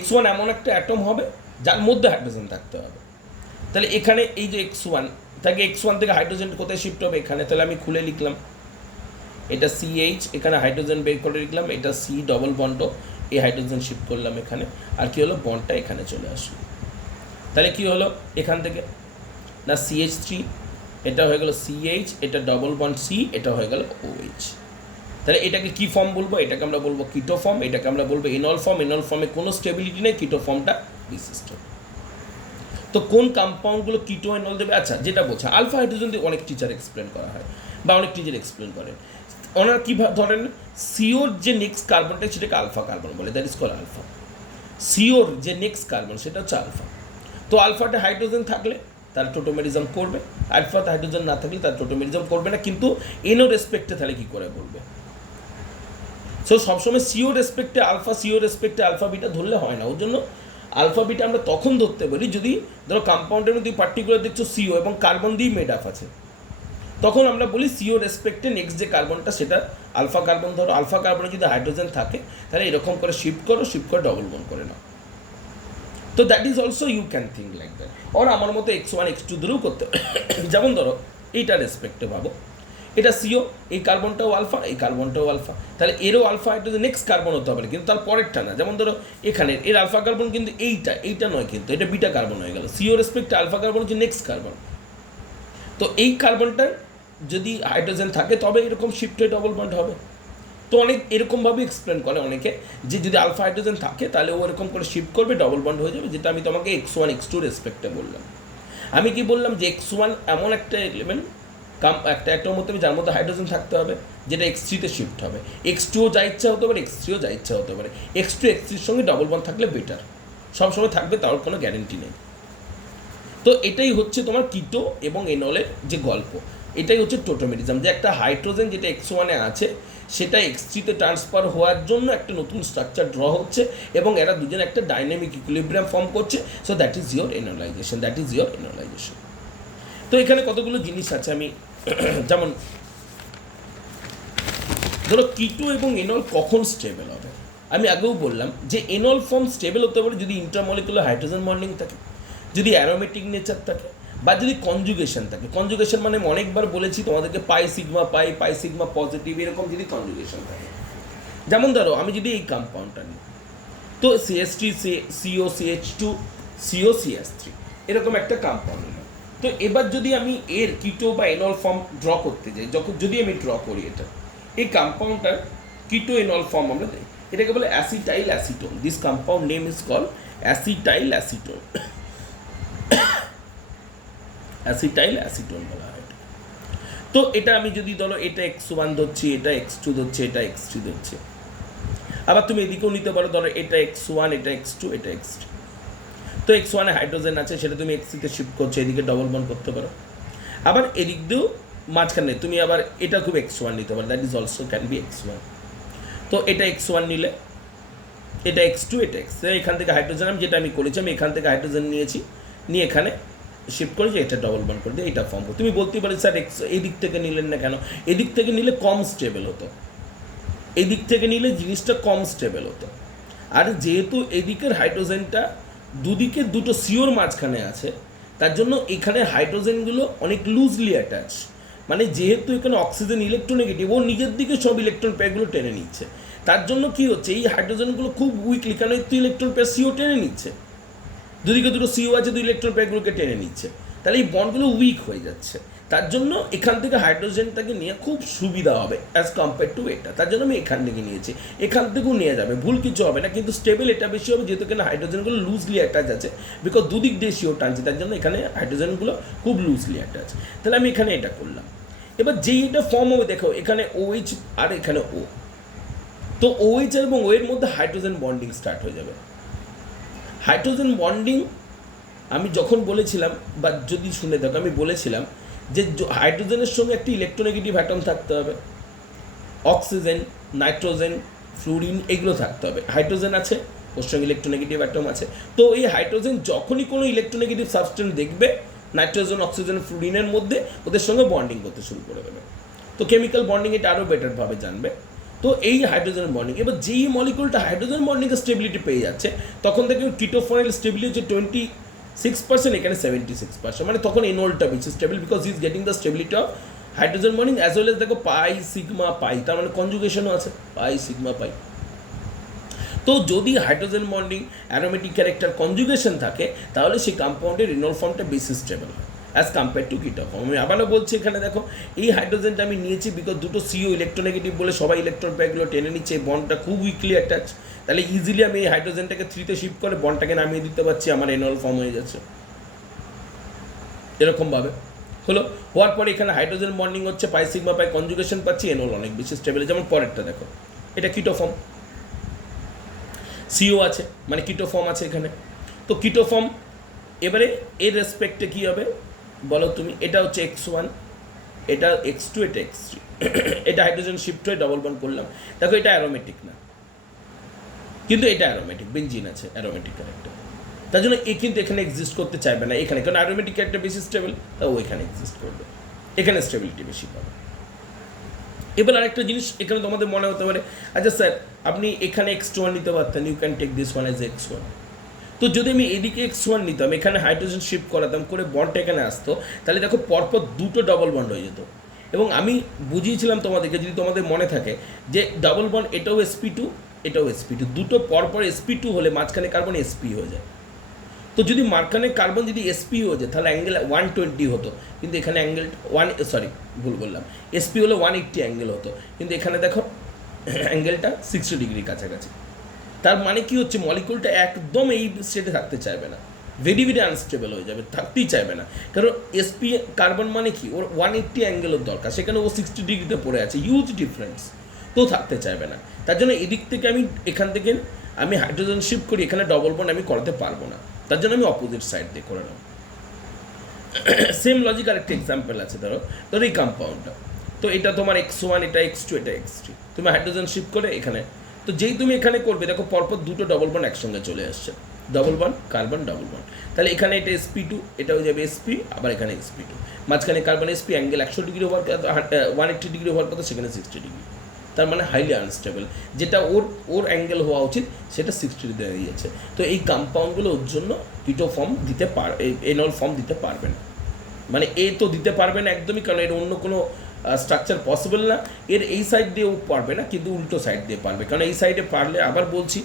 x1 এমন একটা অ্যাটম হবে যার মধ্যে হাইড্রোজেন থাকতে হবে। তাহলে এখানে এই যে x1 তাকে x1 থেকে হাইড্রোজেন কোথায় শিফট হবে, এখানে, তাহলে আমি খুলে লিখলাম এটা CH, এখানে হাইড্রোজেন বের করে লিখলাম, এটা C ডবল বন্ড, এই হাইড্রোজেন শিফট করলাম এখানে, আর কি হলো, বন্ডটা এখানে চলে আসলো। তাহলে কি হলো এখান থেকে, না CH3 এটা হয়ে গেল সিএইচ, এটা ডবল বন্ড সি, এটা হয়ে গেল ওএইচ। তাহলে এটাকে কি ফর্ম বলবো? এটাকে আমরা বলবো কিটো ফর্ম, এটাকে আমরা বলবো এনল ফর্ম। এনল ফর্মে কোনো স্টেবিলিটি নেই, কিটো ফর্মটা বিশিষ্ট। তো কোন কম্পাউন্ডগুলো কিটো এনল দেবে? আচ্ছা, যেটা বলছে আলফা হাইড্রোজেন দিয়ে অনেক টিচার এক্সপ্লেন করা হয় বা অনেক টিচার এক্সপ্লেন করেন। ওনারা কী ধরেন, সিওর যে নেক্সট কার্বনটা সেটাকে আলফা কার্বন বলে, that is call alpha. Sure যে নেক্সট কার্বন সেটা হচ্ছে আলফা। তো আলফাতে হাইড্রোজেন থাকলে তার টোটোমেরিজম করবে, আলফাতে হাইড্রোজেন না থাকলে তার টোটোমেরিজম করবে না, কিন্তু এনও রেসপেক্টে তাহলে কী করে বলবে? সো সবসময় সিও রেসপেক্টে আলফা, সিও রেসপেক্টে আলফা বিটা ধরলে হয় না। ওর জন্য আলফা বিটা আমরা তখন ধরতে পারি যদি ধরো কম্পাউন্ডের মধ্যে পার্টিকুলার দেখছো সিও এবং কার্বন দিয়েই মেড আপ আছে, তখন আমরা বলি সিও রেসপেক্টে নেক্সট যে কার্বনটা সেটা আলফা কার্বন। ধরো আলফা কার্বনে যদি হাইড্রোজেন থাকে তাহলে এরকম করে শিফট করে ডবল বন্ড করে নাও। তো that is also you can think like that. ওর আমার মতো x1 x2 ধরেও করতে যেমন ধরো এইটা রেসপেক্টে ভাবো, এটা সিও, এই কার্বনটাও আলফা, এই কার্বনটাও আলফা, তাহলে এরও আলফা হাইড্রোজেন নেক্সট কার্বন হতে হবে, কিন্তু তার পরেরটা না। যেমন ধরো এখানে এর আলফা কার্বন কিন্তু এইটা নয়, কিন্তু এটা বিটা কার্বন হয়ে গেল। সিও রেসপেক্টে আলফা কার্বন হচ্ছে নেক্সট কার্বন। তো এই কার্বনটার যদি হাইড্রোজেন থাকে তবে এরকম শিফট হয়ে ডবল বন্ড হবে। তো অনেক এরকমভাবে এক্সপ্লেন করে অনেকে, যে যদি আলফা হাইড্রোজেন থাকে তাহলে ও এরকম করে শিফট করবে, ডবল বন্ড হয়ে যাবে, যেটা আমি তোমাকে x1 x2 রেসপেক্টে বললাম। আমি কি বললাম যে x1 এমন একটা এলিমেন্ট একটা অ্যাটমের মধ্যে যার মধ্যে হাইড্রোজেন থাকতে হবে যেটা x3-তে শিফট হবে। x2ও যা ইচ্ছা হতে পারে, x3ও যা ইচ্ছা হতে পারে। x2 x3-র সঙ্গে ডবল বন্ড থাকলে বেটার, সবসময় থাকবে তার কোনো গ্যারেন্টি নেই। তো এটাই হচ্ছে তোমার কিটো এবং এনলের যে গল্প, এটাই হচ্ছে টোটোমেরিজম, যে একটা হাইড্রোজেন যেটা x1-এ আছে সেটা x3-তে ট্রান্সফার হওয়ার জন্য একটা নতুন স্ট্রাকচার ড্র হচ্ছে এবং এরা দুজন একটা ডাইনামিক ইকুইলিব্রিয়াম ফর্ম করছে। So that is your analyzation. তো এখানে কতগুলো জিনিস আছে, আমি যেমন ধরো কিটো এবং এনল কখন স্টেবল হবে। আমি আগেও বললাম যে এনল ফর্ম স্টেবল হতে পারে যদি ইন্টারমলিকুলার হাইড্রোজেন বন্ডিং থাকে, যদি অ্যারোমেটিক নেচার থাকে, বা যদি কনজুগেশন থাকে। কনজুগেশন মানে আমি অনেকবার বলেছি তোমাদেরকে পাই সিগমা পজিটিভ, এরকম যদি কনজুগেশন থাকে। যেমন ধরো আমি যদি এই কম্পাউন্ডটা নিই, তো CH3 CO CH2 CO CH3 এরকম একটা কম্পাউন্ড নিলাম। তো এবার যদি আমি এর কিটো বা এনল ফর্ম ড্র করতে যাই, যদি আমি ড্র করি এটা, এই কম্পাউন্ডটার কিটো এনল ফর্ম আমরা দিই, এটাকে বলে acetyl acetone. This compound name is call acetyl acetone. Acetyl acetone বলা হয়। তো এটা আমি যদি ধরো এটা x1 ধরছি, এটা x2 ধরছি, এটা x3 ধরছি, আবার তুমি এদিকেও নিতে পারো, ধরো এটা x1, এটা x2, এটা x3। তো x1-এ হাইড্রোজেন আছে, সেটা তুমি x3-তে শিফট করছো, এদিকে ডবল বন্ড করতে পারো। আবার এদিক দিয়েও মাঝখানে তুমি আবার এটা খুব x1 নিতে পারো, that is also can be x1। তো এটা x1 নিলে, এটা x2, এটা x, এখান থেকে হাইড্রোজেন যেটা আমি করেছি, আমি এখান থেকে হাইড্রোজেন নিয়েছি, নিয়ে এখানে শিফট করেছি, এটা ডবল বন্ড করে দিয়ে এটা ফর্ম করো। তুমি বলতেই পারো স্যার এই দিক থেকে নিলেন না কেন? এদিক থেকে নিলে কম স্টেবল হতো, এই দিক থেকে নিলে জিনিসটা কম স্টেবল হতো। আর যেহেতু এদিকের হাইড্রোজেনটা দুদিকে দুটো সিওর মাঝখানে আছে, তার জন্য এখানে হাইড্রোজেনগুলো অনেক লুজলি অ্যাটাচ, মানে যেহেতু এখানে অক্সিজেন ইলেকট্রোনেগেটিভ, ও নিজের দিকে সব ইলেকট্রন পেয়ারগুলো টেনে নিচ্ছে, তার জন্য কি হচ্ছে, এই হাইড্রোজেনগুলো খুব উইকলি, কারণ একটু ইলেকট্রন পেয়ার সিও টেনে নিচ্ছে, দুদিকে দুটো সিও আছে, দুই ইলেকট্রন পেয়ারগুলোকে টেনে নিচ্ছে, তাহলে এই বন্ডগুলো উইক হয়ে যাচ্ছে। তার জন্য এখান থেকে হাইড্রোজেনটাকে নিয়ে খুব সুবিধা হবে অ্যাজ কম্পেয়ার টু এটা, তার জন্য আমি এখান থেকে নিয়েছি। এখান থেকেও নিয়ে যাবে, ভুল কিছু হবে না, কিন্তু স্টেবল এটা বেশি হবে, যেহেতু এখানে হাইড্রোজেনগুলো লুজলি অ্যাটাচ আছে, বিকজ দুদিক দিয়ে সিও টানছে, তার জন্য এখানে হাইড্রোজেনগুলো খুব লুজলি অ্যাটাচ। তাহলে আমি এখানে এটা করলাম। এবার যেই এটা ফর্ম হবে, দেখো এখানে OH আর এখানে O, তো OH এবং O এর মধ্যে হাইড্রোজেন বন্ডিং স্টার্ট হয়ে যাবে। হাইড্রোজেন বন্ডিং আমি যখন বলেছিলাম, বা যদি শুনে থাকো, আমি বলেছিলাম যে হাইড্রোজেনের সঙ্গে একটি ইলেকট্রোনেগেটিভ অ্যাটম থাকতে হবে, অক্সিজেন, নাইট্রোজেন, ফ্লুরিন এগুলো থাকতে হবে। হাইড্রোজেন আছে, ওর সঙ্গে ইলেকট্রোনেগেটিভ অ্যাটম আছে। তো এই হাইড্রোজেন যখনই কোনো ইলেকট্রোনেগেটিভ সাবস্টেন্স দেখবে নাইট্রোজেন, অক্সিজেন, ফ্লুরিনের মধ্যে, ওদের সঙ্গে বন্ডিং করতে শুরু করে দেবে। তো কেমিক্যাল বন্ডিং এটা আরও বেটারভাবে জানবে। তো এই হাইড্রোজেন বন্ডিং, এবার যেই মলিকুলটা হাইড্রোজেন বন্ডিংয়ের স্টেবিলিটি পেয়ে যাচ্ছে, তখন থেকে কিটোফোনাইল স্টেবিলিটি হচ্ছে 26%, এখানে 76%, মানে তখন এনলটা বেশি stable, because he is getting the stability of hydrogen bonding as well as দেখো পাই সিগমা পাই, তার মানে কনজুগেশনও আছে পাই সিগমা পাই। তো যদি hydrogen bonding aromatic character conjugation থাকে, তাহলে সেই কম্পাউন্ডের এনল ফর্মটা বেশি স্টেবল হয়। অ্যাজ কম্পেয়ার টু কিটো ফর্ম। আমি আবারও বলছি এখানে দেখো এই হাইড্রোজেনটা আমি নিয়েছি বিকজ দুটো সিও ইলেকট্রোনেগেটিভ বলে সবাই ইলেকট্রন প্যাকগুলো টেনে নিচ্ছে, এই বন্ডটা খুব উইকলি অ্যাটাচ, তাহলে ইজিলি আমি এই হাইড্রোজেনটাকে 3-তে শিফট করে বন্ডটাকে নামিয়ে দিতে পারছি, আমার এনল ফর্ম হয়ে যাচ্ছে এরকমভাবে। হলো, হওয়ার পরে এখানে হাইড্রোজেন বন্ডিং হচ্ছে, পাই সিগমা পাই কনজুগেশন পাচ্ছি, এনল অনেক বেশি স্টেবল। যেমন পরেরটা দেখো, এটা কিটো ফর্ম, সিও আছে মানে কিটো ফর্ম আছে এখানে। তো কিটো ফর্ম এবারে এর রেসপেক্টে কী হবে বলো তুমি, এটা হচ্ছে X1, এটা X2, এটা X3 এটা হাইড্রোজেন শিফট হয়ে ডবল বন্ড করলাম। দেখো এটা অ্যারোমেটিক না, কিন্তু এটা অ্যারোমেটিক, বেঞ্জিন আছে অ্যারোমেটিক ক্যারেক্টার, তার জন্য এ কিন্তু এখানে এক্সিস্ট করতে চাইবে না এখানে, কারণ অ্যারোমেটিক ক্যারেক্টার বেশি স্টেবল, তা ও এখানে এক্সিস্ট করবে, এখানে স্টেবিলিটি বেশি পাবে। এবার আরেকটা জিনিস এখানে তোমাদের মনে হতে পারে, আচ্ছা স্যার আপনি এখানে X1 নিতে পারতেন, you can take this one as X1। তো যদি আমি এদিকে X1 নিতাম, এখানে হাইড্রোজেন শিফট করাতাম, করে বন্ডটা এখানে আসতো, তাহলে দেখো পরপর দুটো ডবল বন্ড হয়ে যেত। এবং আমি বুঝিয়েছিলাম তোমাদেরকে, যদি তোমাদের মনে থাকে, যে ডাবল বন্ড এটাও sp2, এটাও sp2, দুটো পরপর sp2 হলে মাঝখানে কার্বন sp হয়ে যায়। তো যদি মাঝখানে কার্বন যদি sp হয়ে যায় তাহলে অ্যাঙ্গেল 120 হতো, কিন্তু এখানে অ্যাঙ্গেল ভুল বললাম, sp হলে 180 অ্যাঙ্গেল হতো, কিন্তু এখানে দেখো অ্যাঙ্গেলটা 60 ডিগ্রি কাছাকাছি। তার মানে কি হচ্ছে, মলিকুলটা একদম এই স্টেটে থাকতে চাইবে না, ভেরি ভেরি আনস্টেবল হয়ে যাবে, থাকতেই চাইবে না। কারণ sp কার্বন মানে কি, ওর 180 অ্যাঙ্গেলের দরকার, সেখানে ও 60 ডিগ্রিতে পড়ে আছে, হিউজ ডিফারেন্স, তো থাকতে চাইবে না। তার জন্য এদিক থেকে এখান থেকে আমি হাইড্রোজেন শিফট করি, এখানে ডবল বন্ড আমি করাতে পারবো না, তার জন্য আমি অপোজিট সাইড দিয়ে করে নেব। সেম লজিক আরেকটা এক্সাম্পল আছে, ধরো এই কম্পাউন্ডটা, তো এটা তোমার X1, এটা X2, এটা X3, তুমি হাইড্রোজেন শিফট করে এখানে, তো যেই তুমি এখানে করবে দেখো পরপর দুটো ডবল বন্ড একসঙ্গে চলে আসছে, double bond carbon double bond, তাহলে এখানে এটা sp2, এটা হয়ে যাবে sp, আবার এখানে sp2, মাঝখানে কার্বন sp, অ্যাঙ্গেল 100 ডিগ্রি হওয়ার কথা, 180 ডিগ্রি হওয়ার কথা, সেখানে 60 ডিগ্রি, তার মানে হাইলি আনস্টেবল, যেটা ওর অ্যাঙ্গেল হওয়া উচিত সেটা 60 ডিগ্রি হয়ে গিয়েছে। তো এই কম্পাউন্ডগুলো ওর জন্য কিটো ফর্ম দিতে এনল ফর্ম দিতে পারবে না, মানে এ তো দিতে পারবে না একদমই, কারণ এর অন্য কোনো স্ট্রাকচার পসিবল না, এর এই সাইড দিয়েও পারবে না, কিন্তু উল্টো সাইড দিয়ে পারবে, কারণ এই সাইডে পারলে আবার বলছি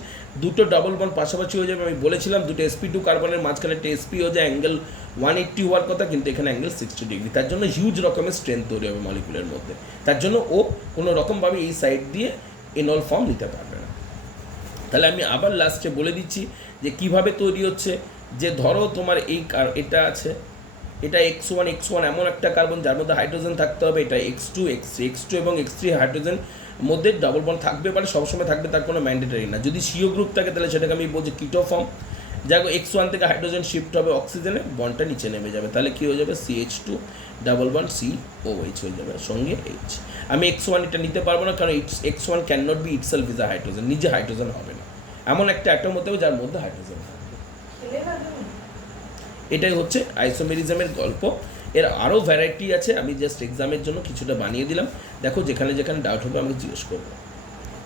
দুটো ডবল বন্ড পাশাপাশি হয়ে যাবে। আমি বলেছিলাম দুটো sp2 কার্বনের মাঝখানে একটা sp হয়ে যায়, অ্যাঙ্গেল 180 হওয়ার কথা, কিন্তু এখানে অ্যাঙ্গেল 60 ডিগ্রি, তার জন্য হিউজ রকমের স্ট্রেংথ তৈরি হবে মলিকুলের মধ্যে, তার জন্য ও কোনো রকমভাবে এই সাইড দিয়ে এনল ফর্ম দিতে পারবে না। তাহলে আমি আবার লাস্টে বলে দিচ্ছি যে কিভাবে তৈরি হচ্ছে, যে ধরো তোমার এটা আছে, এটা X1 এমন একটা কার্বন যার মধ্যে হাইড্রোজেন থাকতে হবে, এটা X2 এবং X3 হাইড্রোজেন মধ্যে ডাবল বন্ড থাকবে, পারে সবসময় থাকবে, তার কোনো ম্যান্ডেটারি না। যদি সিও গ্রুপ থাকে তাহলে সেটাকে আমি বলছি কিটো ফর্ম, যাকে X1 থেকে হাইড্রোজেন শিফট হবে অক্সিজেনে, বন্ডটা নিচে নেমে যাবে, তাহলে কী হয়ে যাবে, CH2 ডাবল বন্ড COH হয়ে যাবে, সঙ্গে H। আমি X1 এটা নিতে পারবো না, কারণ X1 cannot be itself is a hydrogen, নিজে হাইড্রোজেন হবে না, এমন একটা অ্যাটম হতে হবে যার মধ্যে হাইড্রোজেন থাকবে। এটাই হচ্ছে আইসোমেরিজমের গল্প। এর আরও ভ্যারাইটি আছে, আমি জাস্ট এক্সামের জন্য কিছুটা বানিয়ে দিলাম, দেখো যেখানে যেখানে ডাউট হবে আমাকে জিজ্ঞেস করবো।